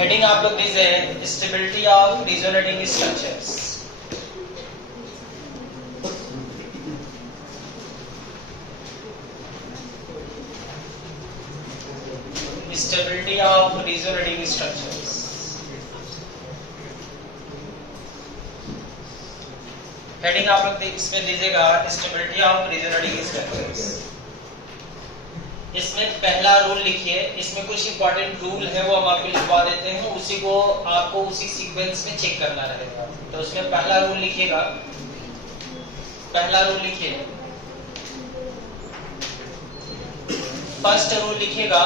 Heading आप लोग दीजिए stability of resonating structures. Stability of resonating structures. Heading आप लोग इसमें दीजिएगा स्टेबिलिटी ऑफ रेजोनेटिंग स्ट्रक्चर्स। इसमें पहला रूल लिखिए, इसमें कुछ इंपॉर्टेंट रूल है वो हम आपको लिखवा देते हैं, उसी को आपको उसी सीक्वेंस में चेक करना रहेगा। तो उसमें पहला रूल लिखिएगा, पहला रूल लिखिए, फर्स्ट रूल लिखिएगा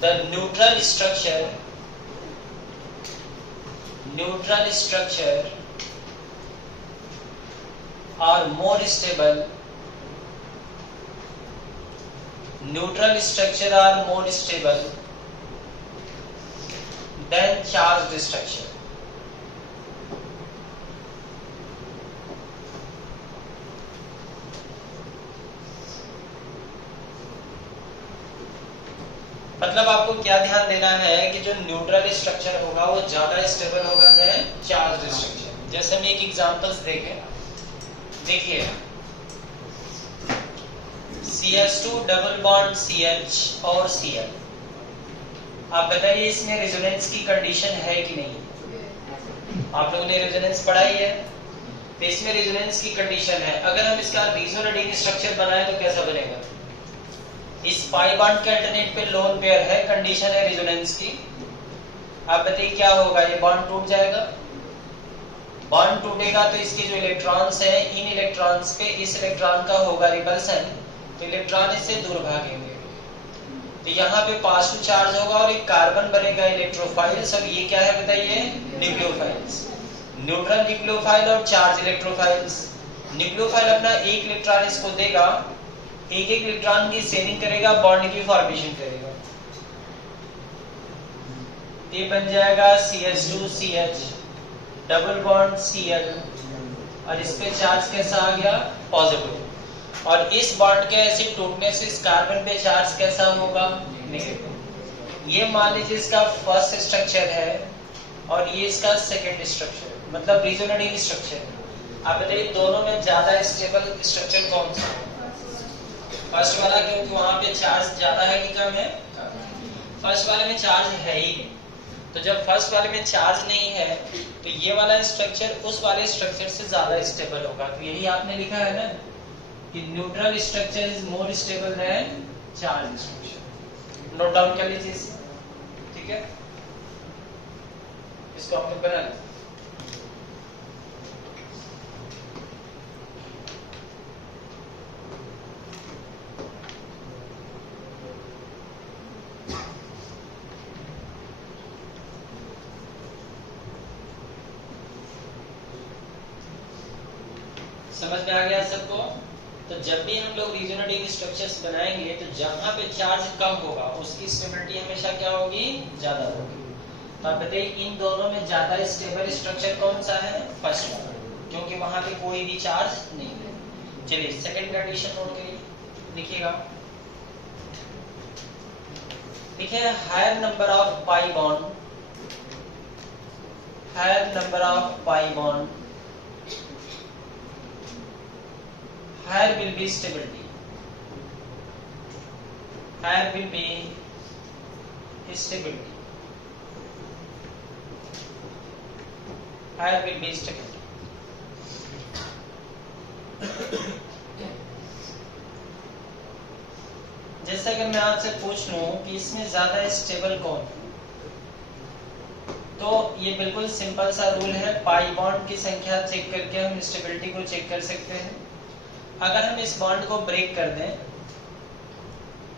the neutral structure are more stable, neutral structure are more stable than charged structure. मतलब आपको क्या ध्यान देना है कि जो न्यूट्रल स्ट्रक्चर होगा वो ज्यादा स्टेबल होगा देन चार्ज्ड स्ट्रक्चर। जैसे हम एक एग्जांपल्स देखें, देखिए CH2 डबल बॉन्ड CH और Cl, आप बताइए इसमें रेजोनेंस की कंडीशन है कि नहीं? आप लोगों ने रेजोनेंस पढ़ाई है, तो इसमें रेजोनेंस की कंडीशन है। अगर हम इसका रेजोनेटिंग स्ट्रक्चर बनाए तो कैसा बनेगा? इस पाई बॉन्ड के अल्टरनेट पे लोन पेयर है, कंडीशन है रेजोनेंस की। आप बताइए क्या होगा? ये बॉन्ड टूट जाएगा। बॉन्ड टूटेगा तो इसके जो इलेक्ट्रॉन्स है, इन इलेक्ट्रॉन्स पे इस इलेक्ट्रॉन का होगा रिपल्सन, तो इलेक्ट्रॉन इससे दूर भागेंगे। तो यहाँ पे पॉजिटिव चार्ज होगा और एक कार्बन बनेगा इलेक्ट्रोफाइल्स, और ये क्या है बताइए? न्यूक्लियोफाइल्स। न्यूट्रल न्यूक्लियोफाइल और चार्ज इलेक्ट्रोफाइल्स। न्यूक्लियोफाइल अपना एक इलेक्ट्रॉन इसको देगा, एक एक इलेक्ट्रॉन की शेयरिंग करेगा, बॉन्ड की फॉर्मेशन करेगा। ये बन जाएगा CH2CH डबल बॉन्ड Cl, और इस पे चार्ज कैसा आ गया? पॉजिटिव। और इस बॉन्ड के एसिड टूटने से इस कार्बन पे चार्ज कैसा होगा? नेगेटिव। ये मान लीजिए इसका फर्स्ट स्ट्रक्चर है और ये इसका सेकंड स्ट्रक्चर, मतलब रेजोनेटिंग स्ट्रक्चर। आप बताइए दोनों में ज्यादा स्टेबल स्ट्रक्चर कौन सा है? फर्स्ट वाला, क्योंकि वहां पे चार्ज ज्यादा है कि कम है? फर्स्ट वाले में चार्ज है ही नहीं। तो जब फर्स्ट वाले में चार्ज नहीं है तो ये वाला स्ट्रक्चर उस वाले स्ट्रक्चर से ज्यादा स्टेबल होगा। तो यही आपने लिखा है ना कि neutral structure is more stable then charge structure. Note down कर लीजिए, ठीक है? इसको आप लोग बना लीजिए। समझ में आ गया सबको? तो जब भी हम लोग रेजोनेटिंग स्ट्रक्चर्स बनाएंगे तो जहां पे चार्ज कम होगा उसकी स्टेबिलिटी हमेशा क्या होगी? ज्यादा होगी। तो आप बताइए इन दोनों में ज्यादा स्टेबल स्ट्रक्चर कौन सा है? फर्स्ट वाला, क्योंकि वहां पे कोई भी चार्ज नहीं है। चलिए सेकंड कंडीशन नोट करिए, लिखिएगा। देखिए higher number of pi bond, higher number of pi bond, higher will be stability, higher will be stability, higher will be stability। जैसे अगर मैं आपसे पूछ लूं कि इसमें ज्यादा स्टेबल कौन है, तो ये बिल्कुल सिंपल सा रूल है, पाई बॉन्ड की संख्या चेक करके हम स्टेबिलिटी को चेक कर सकते हैं। अगर हम इस बॉन्ड को ब्रेक कर दें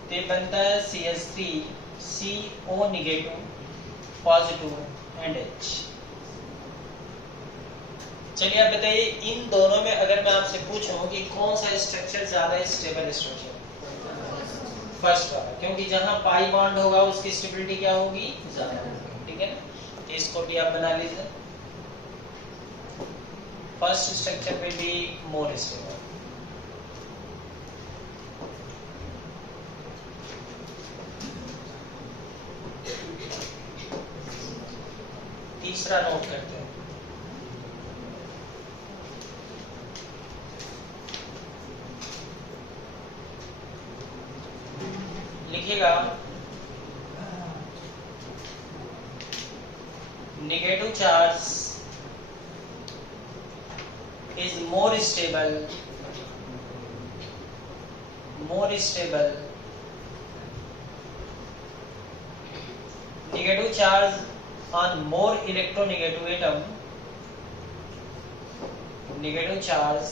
तो ये बनता है CH3CO negative positive and H। चलिए आप बताइए इन दोनों में अगर मैं आपसे पूछूं कि कौन सा स्ट्रक्चर ज्यादा स्टेबल स्ट्रक्चर? फर्स्ट वाला, क्योंकि जहां पाई बॉन्ड होगा उसकी स्टेबिलिटी क्या होगी? ज्यादा होगी। ठीक है, तो इसको भी आप बना लीजिए। First structure will be more stable. तीसरा नोट करते हैं। लिखिएगा negative charge is more stable negative charge on more electronegative atom negative charge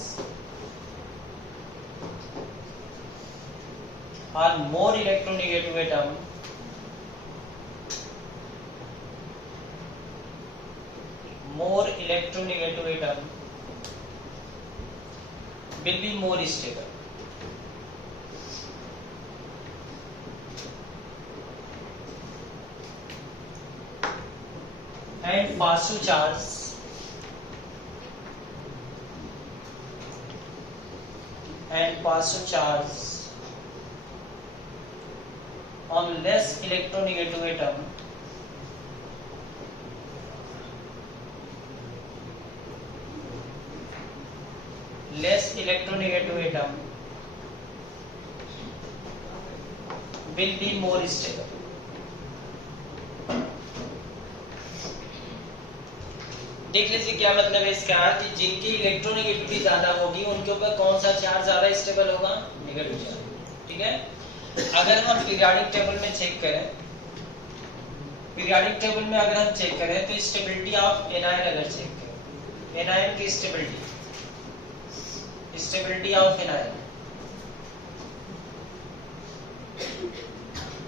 on more electronegative atom will be more stable. And positive charge on less electronegative atom will be more stable. देख लीजिए क्या मतलब है इसका कि जिनकी electronegativity ज्यादा होगी उनके ऊपर कौन सा चार्ज ज्यादा स्टेबल होगा, नेगेटिव चार्ज। ठीक है, अगर हम पीरियोडिक टेबल में चेक करें, पीरियोडिक टेबल में अगर हम चेक करें तो स्टेबिलिटी ऑफ एनायन अगर चेक करें, एनायन की स्टेबिलिटी ऑफ एनायन,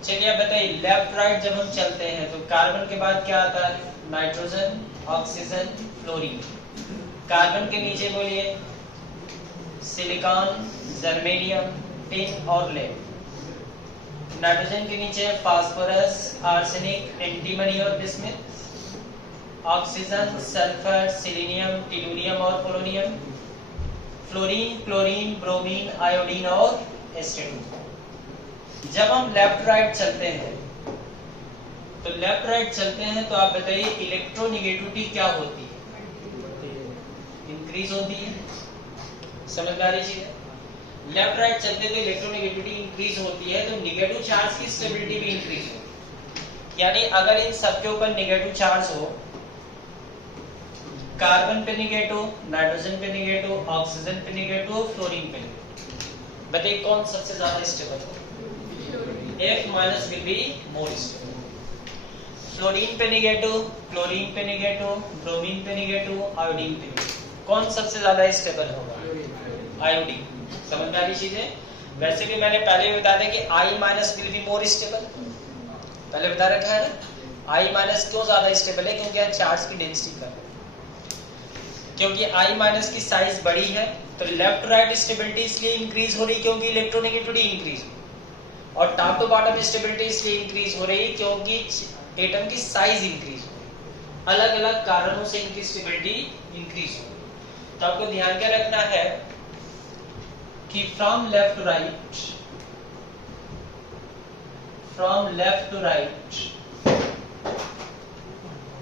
चलिए आप बताइए लेफ्ट राइट जब हम चलते हैं तो कार्बन के बाद क्या आता है, नाइट्रोजन, ऑक्सीजन, फ्लोरीन। कार्बन के नीचे बोलिए सिलिकॉन, जर्मेनियम, टिन और लेड। नाइट्रोजन के नीचे फास्फोरस, आर्सेनिक, एंटीमनी और bismuth. Oxygen, sulphur, selenium, tellurium और polonium. Fluorine, chlorine, bromine, iodine और एस्टेटोन। जब हम लेफ्ट राइट चलते हैं तो लेफ्ट राइट चलते हैं तो आप बताइए इलेक्ट्रोनेगेटिविटी क्या होती है, इंक्रीज होती है। समझ में आ रही चीज, लेफ्ट राइट चलते तो इलेक्ट्रोनेगेटिविटी इंक्रीज होती है तो नेगेटिव चार्ज की स्टेबिलिटी भी इंक्रीज होती है। यानी अगर इन सबके ऊपर नेगेटिव चार्ज हो, कार्बन पे नेगेटिव, नाइट्रोजन पे नेगेटिव, ऑक्सीजन पे नेगेटिव, फ्लोरीन पे नेगेटिव, बताइए कौन सबसे ज्यादा स्टेबल हो, F minus will be more stable. Fluorine पे नेगेटिव, क्लोरीन पे नेगेटिव, ब्रोमीन पे नेगेटिव, आयोडीन पे नेगेटिव, कौन सबसे ज्यादा स्टेबल होगा, आयोडीन। समझ में आ रही चीज है। वैसे भी मैंने पहले भी बताया था कि I minus will be more stable, पहले बता रखा है ना। I माइनस क्यों ज्यादा स्टेबल है, क्योंकि यहाँ चार्ज की डेंसिटी कम है, क्योंकि I माइनस की साइज बड़ी है तो लेफ्ट राइट स्टेबिलिटी इसलिए इंक्रीज हो रही क्योंकि इलेक्ट्रोनेगेटिविटी इंक्रीज हो, और टॉप टू बॉटम स्टेबिलिटी इसलिए इंक्रीज हो रही क्योंकि एटम की साइज इंक्रीज हो रही। अलग अलग कारणों से इनकी स्टेबिलिटी इंक्रीज हो रही। तो आपको ध्यान क्या रखना है कि from left to right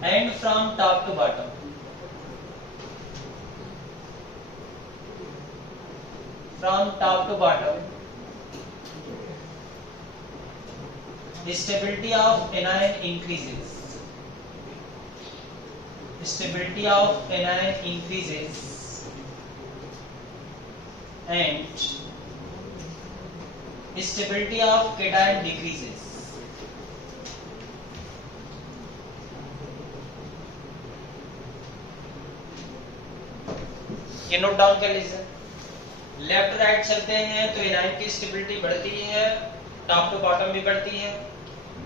and from top to bottom, the stability of anion increases. And stability of cation decreases. ये नोट डाउन कर लीजिए। लेफ्ट राइट चलते हैं तो एनायन की स्टेबिलिटी बढ़ती है, टॉप टू बॉटम भी बढ़ती है,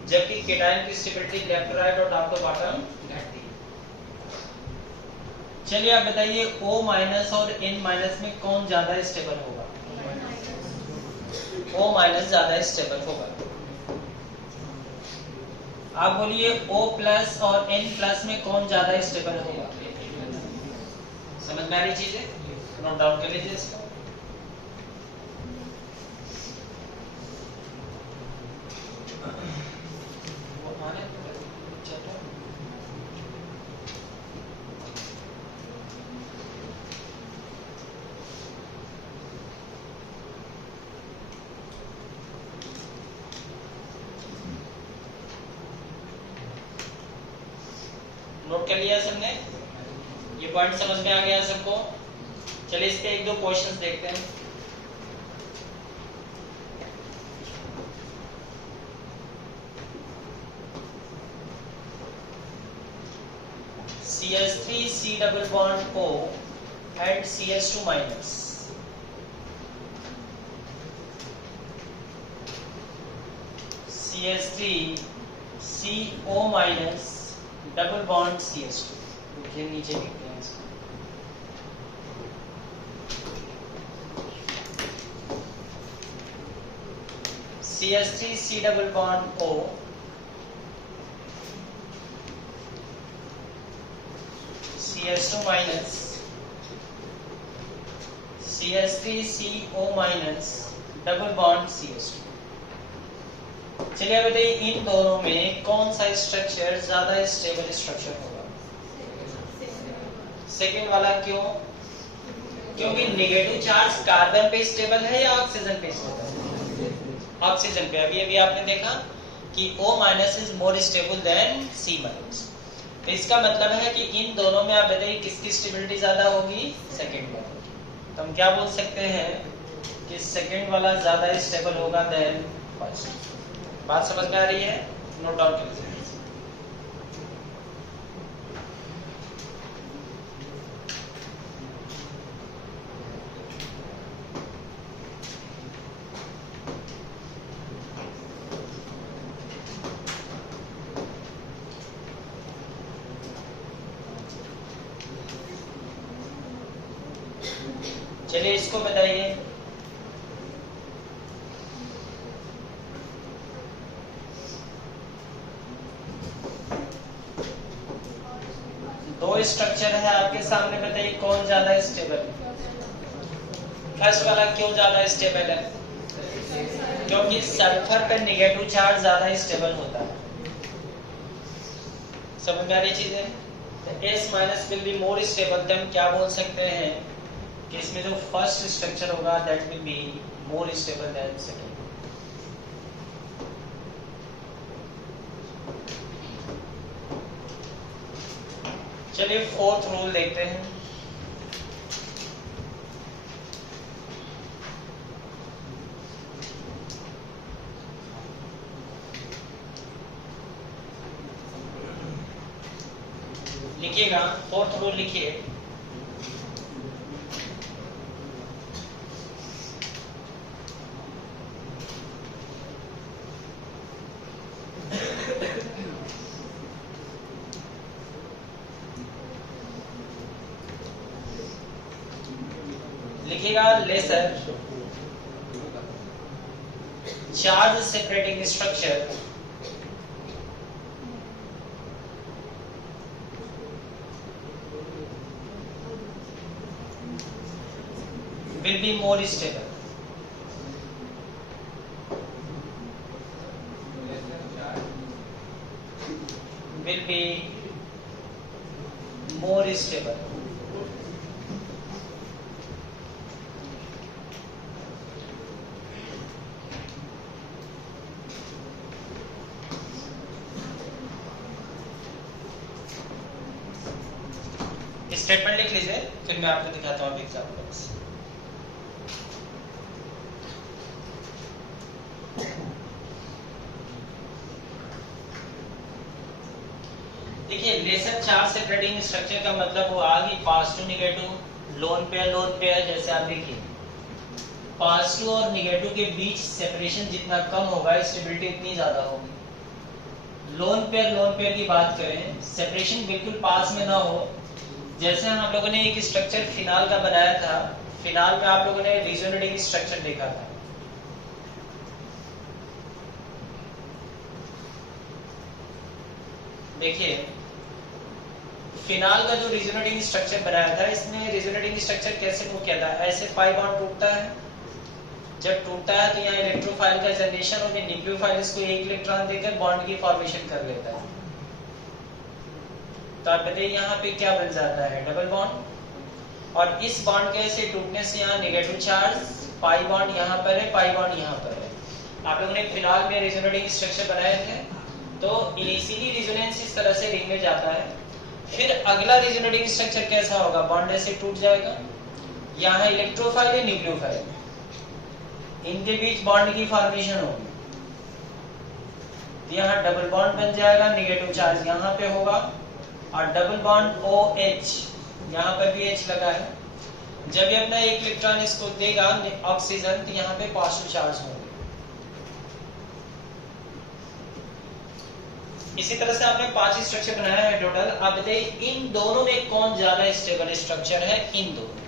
जबकि केटायन की स्टेबिलिटी लेफ्ट राइट और टॉप टू बॉटम घटती है। चलिए आप बताइए O माइनस और N माइनस में कौन ज्यादा स्टेबल होगा, O माइनस ज्यादा स्टेबल होगा। आप बोलिए O प्लस और N प्लस में कौन ज्यादा स्टेबल होगा, समझ में आ रही चीज है, नोट डाउन कर लीजिए इसको। नोट कर लिया सबने? ये पॉइंट समझ में आ गया सबको? चलिए इस पे एक दो क्वेश्चंस देखते हैं। CH3 C double bond O and CH2 minus. CH3 CO minus double bond CH2. देखिए नीचे लिखते हैं इसको। CH3 C double bond O CH2 minus CH3 CO minus double bond CH2। चलिए अब बताइए इन दोनों में कौन सा स्ट्रक्चर ज्यादा स्टेबल स्ट्रक्चर होगा? सेकेंड वाला। क्यों? क्योंकि नेगेटिव चार्ज कार्बन पे स्टेबल है या ऑक्सीजन पे स्टेबल? ऑक्सीजन पे। अभी अभी आपने देखा कि O minus is more stable then C minus. तो इसका मतलब है कि इन दोनों में आप बताइए किसकी स्टेबिलिटी ज्यादा होगी? सेकेंड वाला। तो हम क्या बोल सकते हैं कि सेकेंड वाला ज्यादा स्टेबल होगा देन फर्स्ट। बात समझ में आ रही है? नोट डाउन कर लीजिए। चलिए इसको बताइए। दो स्ट्रक्चर है आपके सामने, बताइए कौन ज्यादा स्टेबल है? फर्स्ट वाला क्यों ज्यादा स्टेबल है? क्योंकि सल्फर पे नेगेटिव चार्ज ज्यादा स्टेबल होता है। समझ में आ रही चीजें? तो S minus will be more stable. तो हम क्या बोल सकते हैं कि इसमें जो फर्स्ट स्ट्रक्चर होगा that will be more stable than second. चलिए फोर्थ रूल देखते हैं। लिखिएगा, फोर्थ रूल लिखिए। लिखिएगा lesser charge separating structure will be more stable. Will be more stable. Statement लिख लीजिए, फिर मैं आपको दिखाता हूँ एग्जाम्पल्स। देखिए लेसर चार्ज सेपरेटिंग स्ट्रक्चर का मतलब वो आ गई पास टू निगेटिव, लोन पेयर। जैसे आप देखिए पास टू और निगेटिव के बीच सेपरेशन जितना कम होगा स्टेबिलिटी उतनी ज्यादा होगी। लोन पेयर की बात करें, सेपरेशन बिल्कुल पास में ना हो। जैसे हम लोगों ने एक स्ट्रक्चर फिनाल का बनाया था, फिनाल में आप लोगों ने रेजोनेटिंग स्ट्रक्चर देखा था। देखिए फिनाल का जो रेजोनेटिंग स्ट्रक्चर बनाया था, इसमें रेजोनेटिंग स्ट्रक्चर कैसे मूव किया था? ऐसे पाई बॉन्ड टूटता है, जब टूटता है तो यहाँ इलेक्ट्रोफाइल का जनरेशन और न्यूक्लियोफाइल इसको एक इलेक्ट्रॉन देकर बॉन्ड की फॉर्मेशन कर लेता है। तो आप बताइए यहाँ पे क्या बन जाता है? Double bond. और इस बॉन्ड के से टूटने से यहाँ नेगेटिव चार्ज, पाई बॉन्ड यहाँ पर है, पाई बॉन्ड यहाँ पर है। आप लोगों ने फिनाल में रेजोनेटिंग स्ट्रक्चर बनाए थे, तो इनिशियली रेजोनेंस इस तरह से रिंग में जाता है, फिर अगला रेजोनेटिंग स्ट्रक्चर कैसा होगा, बॉन्ड ऐसे टूट जाएगा, यहाँ इलेक्ट्रोफाइल है न्यूक्लियोफाइल, इनके बीच बॉन्ड की फॉर्मेशन होगी, यहाँ डबल बॉन्ड बन जाएगा, नेगेटिव चार्ज यहाँ पे होगा और डबल बॉन्ड OH, यहाँ पर भी H लगा है। जब ये अपना एक इलेक्ट्रॉन इसको देगा ऑक्सीजन, तो यहाँ पे पॉजिटिव चार्ज होंगे। इसी तरह से आपने 5 स्ट्रक्चर बनाया है टोटल। अब बताइए इन दोनों में कौन ज्यादा स्टेबल स्ट्रक्चर है, इन दोनों।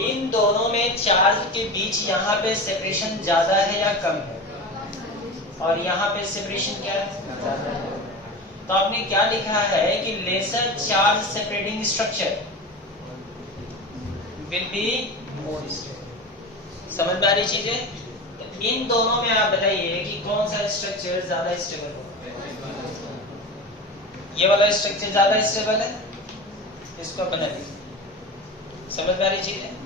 इन दोनों में चार्ज के बीच यहाँ पे सेपरेशन ज्यादा है या कम है, और यहाँ पे सेपरेशन क्या है, ज्यादा है। तो आपने क्या लिखा है कि lesser charge separating structure will be more stable. समझ में आ रही चीज है? तो इन दोनों में आप बताइए कि कौन सा स्ट्रक्चर ज्यादा स्टेबल होगा। ये वाला स्ट्रक्चर ज्यादा स्टेबल है, इसको बना लीजिए। समझ में आ रही चीज है?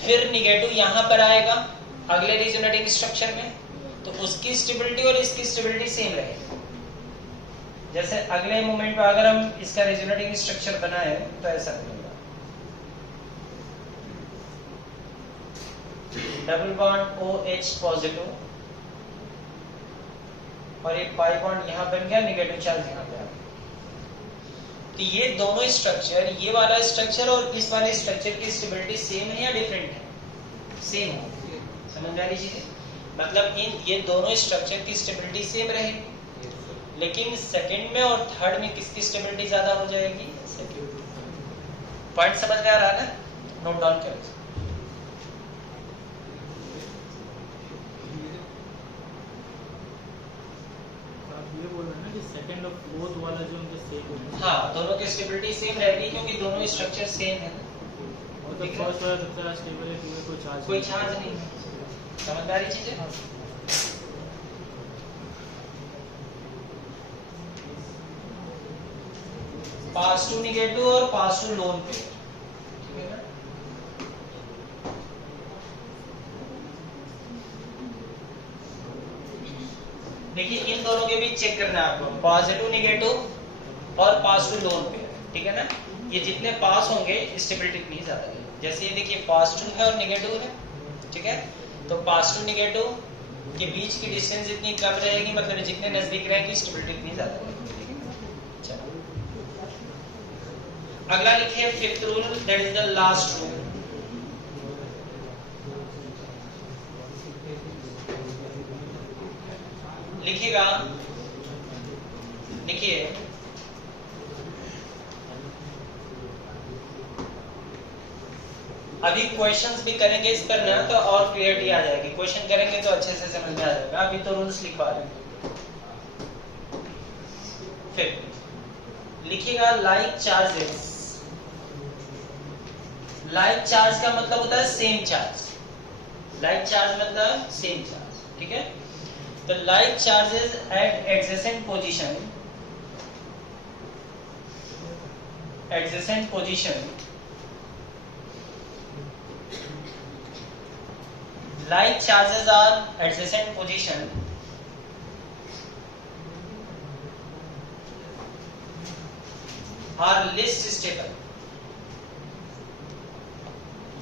फिर निगेटिव यहाँ पर आएगा अगले रेजोनेटिंग स्ट्रक्चर में, तो उसकी स्टेबिलिटी और इसकी स्टेबिलिटी सेम रहेगी। जैसे अगले मोमेंट पर अगर हम इसका रेजोनेटिंग स्ट्रक्चर बनाए तो ऐसा बनेगा, डबल बॉन्ड OH पॉजिटिव और एक पाई बॉन्ड यहाँ बन गया, नेगेटिव चार्ज यहाँ पे आ गया। तो ये दोनों स्ट्रक्चर, ये वाला स्ट्रक्चर और इस वाले स्ट्रक्चर की स्टेबिलिटी सेम है या डिफरेंट है? सेम हो। समझ में आ रही चीज़? मतलब ये दोनों स्ट्रक्चर की स्टेबिलिटी सेम रहेगी, लेकिन सेकंड में और थर्ड में किसकी स्टेबिलिटी ज्यादा हो जाएगी? पॉइंट समझ में आ रहा है ना? नोट डाउन करें। सेकंड और फोर्थ वाला जो उनके सेम है, हाँ, दोनों की स्टेबिलिटी सेम रहेगी क्योंकि दोनों स्ट्रक्चर सेम है। और तो फर्स्ट वाला सबसे ज्यादा स्टेबल है क्योंकि कोई चार्ज नहीं। समझदारी चीज है। पास टू निगेटिव और पास टू लोन पे, ठीक है ना? देखिए इन दोनों के बीच चेक करना है आपको, पॉजिटिव निगेटिव और पास टू लोन पे, ठीक है ना? ये जितने पास होंगे स्टेबिलिटी इतनी ज्यादा है। जैसे ये देखिए पॉजिटिव है और निगेटिव है, ठीक है? तो पास टू निगेटिव के बीच की डिस्टेंस जितनी कम रहेगी, मतलब जितने नजदीक रहेगी स्टेबिलिटी इतनी ज्यादा रहेगी। चलो अगला लिखिए fifth rule, that is the last rule. लिखिएगा, लिखिए अभी क्वेश्चंस भी करेंगे इस पर ना, तो और क्लियरिटी आ जाएगी। क्वेश्चन करेंगे तो अच्छे से समझ में आ जाएगा। अभी तो रूल्स लिखवा रहे हैं। फिर लिखिएगा लाइक चार्जेस। लाइक चार्ज का मतलब होता है सेम चार्ज। लाइक चार्ज मतलब सेम चार्ज, ठीक है? तो like charges at adjacent position, adjacent position, like charges are adjacent position are least stable.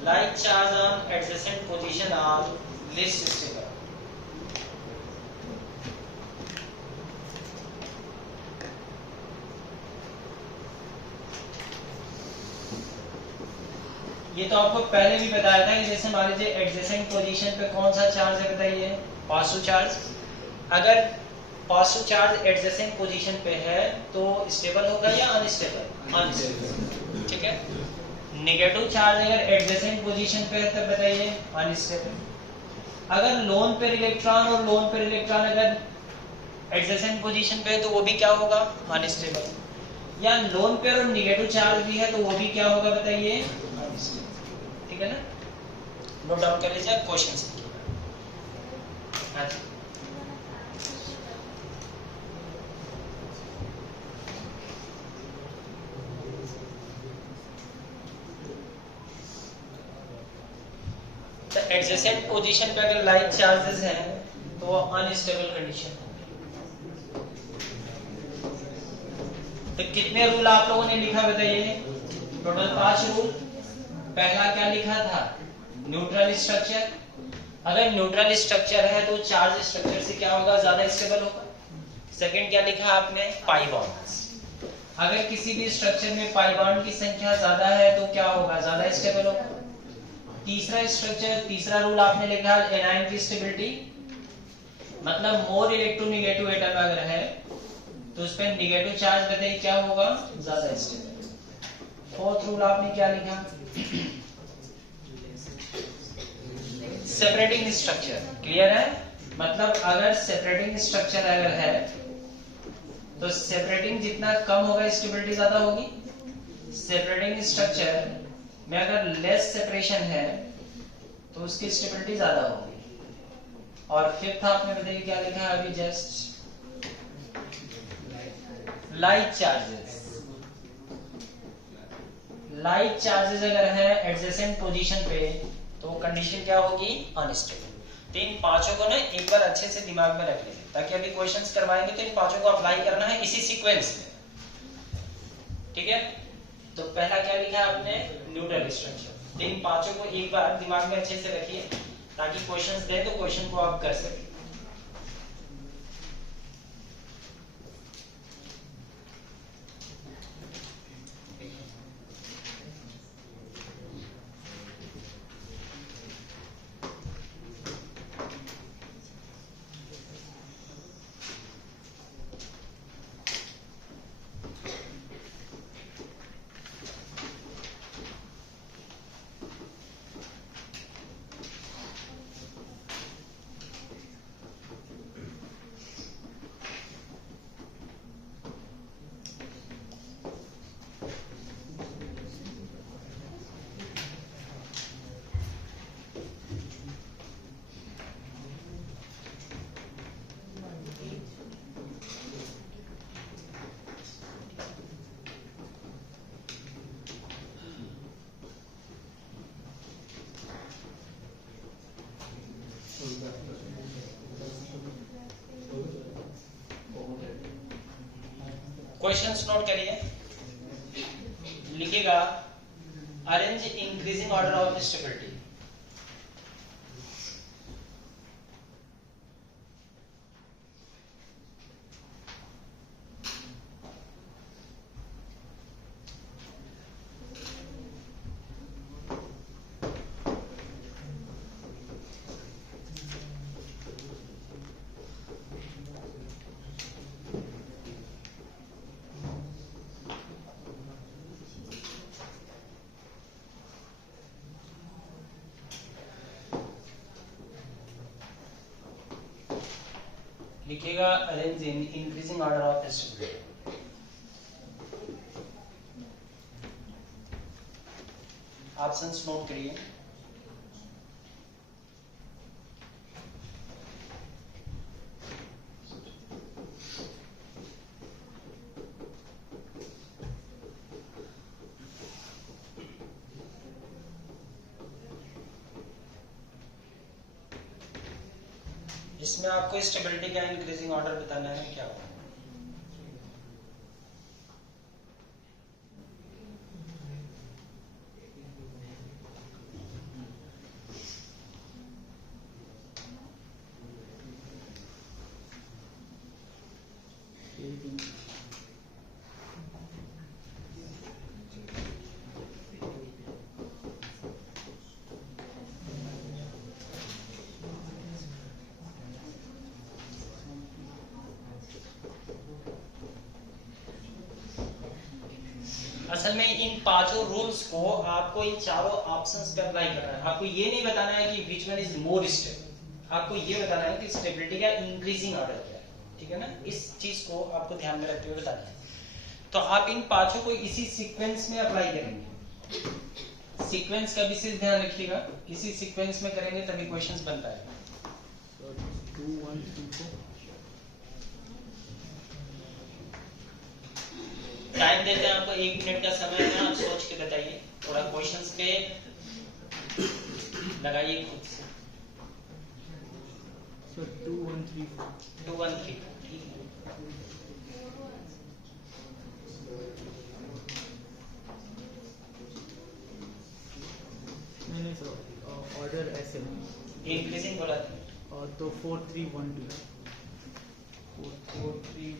Like charge on adjacent position are least stable. ये तो आपको पहले भी बताया था कि जैसे मान लीजिए एडजेसेंट पोजीशन पे कौन सा चार्ज है, बताइए? Positive charge. अगर पॉजिटिव चार्ज एडजेसेंट पोजीशन पे है तो स्टेबल होगा या अनस्टेबल? अनस्टेबल, ठीक है? नेगेटिव चार्ज अगर एडजेसेंट पोजीशन पे है तब बताइए अनस्टेबल। अगर लोन पेयर इलेक्ट्रॉन और लोन पेयर इलेक्ट्रॉन अगर एडजेसेंट पोजीशन पे है तो वो भी क्या होगा? अनस्टेबल। या लोन पेयर और नेगेटिव चार्ज भी है तो वो भी क्या होगा, बताइए? ठीक है ना? नोट डाउन कर लीजिए क्वेश्चन। हाँ जी, तो एडजेसेंट पोजीशन पे अगर लाइक चार्जेस हैं तो वो अनस्टेबल कंडीशन है। तो कितने रूल आप लोगों ने लिखा बताइए? Total 5 rule. पहला क्या लिखा था? Neutral structure. अगर न्यूट्रल स्ट्रक्चर है तो चार्ज स्ट्रक्चर से क्या होगा? ज्यादा स्टेबल होगा। सेकंड क्या लिखा आपने? Pi bonds. अगर किसी भी स्ट्रक्चर में पाई बॉन्ड की संख्या ज्यादा है तो क्या होगा? ज्यादा स्टेबल होगा। तीसरा रूल आपने लिखा एनायन की स्टेबिलिटी, मतलब मोर इलेक्ट्रोनेगेटिव एटम अगर है तो उस पर निगेटिव चार्ज बताइए क्या होगा? ज्यादा स्टेबल। फोर्थ रूल आपने क्या लिखा? Separating structure. क्लियर है? मतलब अगर सेपरेटिंग स्ट्रक्चर अगर है तो सेपरेटिंग जितना कम होगा स्टेबिलिटी ज्यादा होगी। सेपरेटिंग स्ट्रक्चर में अगर लेस सेपरेशन है तो उसकी स्टेबिलिटी ज्यादा होगी। और फिफ्थ आपने बताइए क्या लिखा है अभी just? Like charges. Like charges अगर है एडजेसेंट पोजीशन पे तो कंडीशन क्या होगी? अनस्टेबल। तो इन पांचों को ना एक बार अच्छे से दिमाग में रख लीजिए ताकि अभी क्वेश्चंस करवाएंगे तो इन पांचों को अप्लाई करना है इसी सीक्वेंस में। ठीक है? तो पहला क्या लिखा आपने? Neutral structure. तो इन पांचों को एक बार दिमाग में अच्छे से रखिए ताकि क्वेश्चंस दे तो क्वेश्चन को आप कर सकें। क्वेश्चंस नोट करिए। लिखिएगा arrange increasing order of stability. लिखिएगा arrange in increasing order of stability. Options note करिए। इसमें आपको स्टेबिलिटी का इंक्रीजिंग ऑर्डर बताना है क्या होगा। असल में इन पांचों रूल्स को आपको इन चारों ऑप्शंस पे अप्लाई करना है। आपको ये नहीं बताना है कि which one is more stable, आपको ये बताना है कि स्टेबिलिटी का इंक्रीजिंग ऑर्डर क्या है। ठीक है ना? इस चीज को आपको ध्यान में रखते हुए बताना है। तो आप इन पांचों को इसी सीक्वेंस में अप्लाई करेंगे। सीक्वेंस का विशेष ध्यान रखिएगा, इसी सीक्वेंस में करेंगे तभी क्वेश्चंस बन पाएगा। टाइम देते हैं आपको, 1 मिनट का समय है, आप सोच के बताइए थोड़ा क्वेश्चंस पे लगाइए खुद से। सर 2134 2134 ठीक है। नहीं सर, ऑर्डर ऐसे इंक्रीजिंग बोला था तो 4312 4312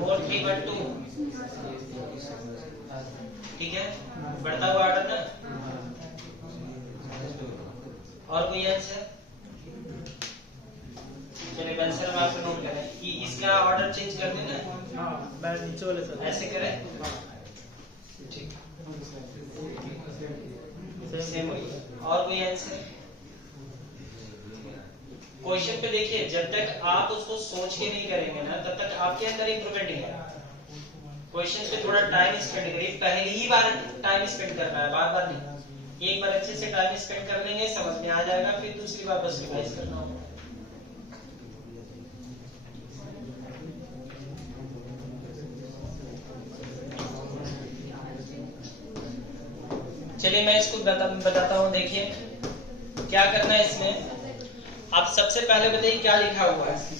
4312 ठीक है, बढ़ता हुआ ऑर्डर ना। और कोई आंसर? चलिए आंसर में आपको नोट करें कि इसका ऑर्डर चेंज कर देना। हाँ, मैं नीचे वाले सर ऐसे करें ठीक, सेम वही। और कोई आंसर? क्वेश्चन पे देखिए, जब तक आप उसको सोच के नहीं करेंगे ना तब तक आपके अंदर इंप्रूवमेंट नहीं है। क्वेश्चन पे थोड़ा टाइम स्पेंड करिए, पहली ही बार टाइम स्पेंड करना है, बार बार नहीं। एक बार अच्छे से टाइम स्पेंड कर लेंगे, समझ में आ जाएगा, फिर दूसरी बार बस रिवाइज करना होगा। चलिए मैं इसको बताता हूँ। देखिए क्या करना है इसमें, आप सबसे पहले बताइए क्या लिखा हुआ है।